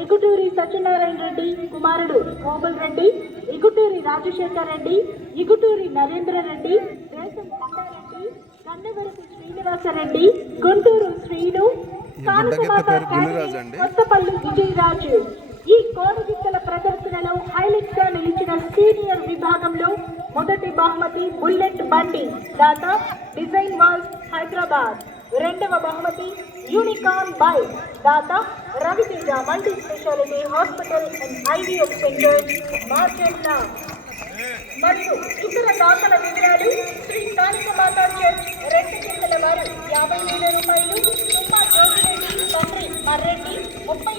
ఎగుటూరి సత్యనారాయణ రెడ్డి కుమారుడు మోబల్ రెడ్డి, ఇగుటూరి రాజశేఖర్ రెడ్డి, ఇగుటూరి నరేంద్ర రెడ్డి, దేశం కొండారెడ్డి, కన్నవరపు శ్రీనివాసరెడ్డి, గుంటూరు శ్రీను, కొత్తపల్లి విజయరాజు. ఈ కోడిగిత్తల ప్రదర్శనలో హైలైట్ గా నిలిచిన సీనియర్ విభాగంలో మొదటి బహుమతి బుల్లెట్ బండి దాత డిజైన్ వాల్స్ హైదరాబాద్, రెండవ బహుమతి యూనికార్న్ బైక్ దాత Ravi Teja multi speciality hospital and IVF centre market. మరియు ఇతర దాతల వివరాలు: శ్రీ స్థానిక మాతా చర్చ్ రెండు కిందల వారు 50,000 రూపాయలు, సుమ్మా జోగిరెడ్డి తండ్రి మర్రెడ్డి 30,000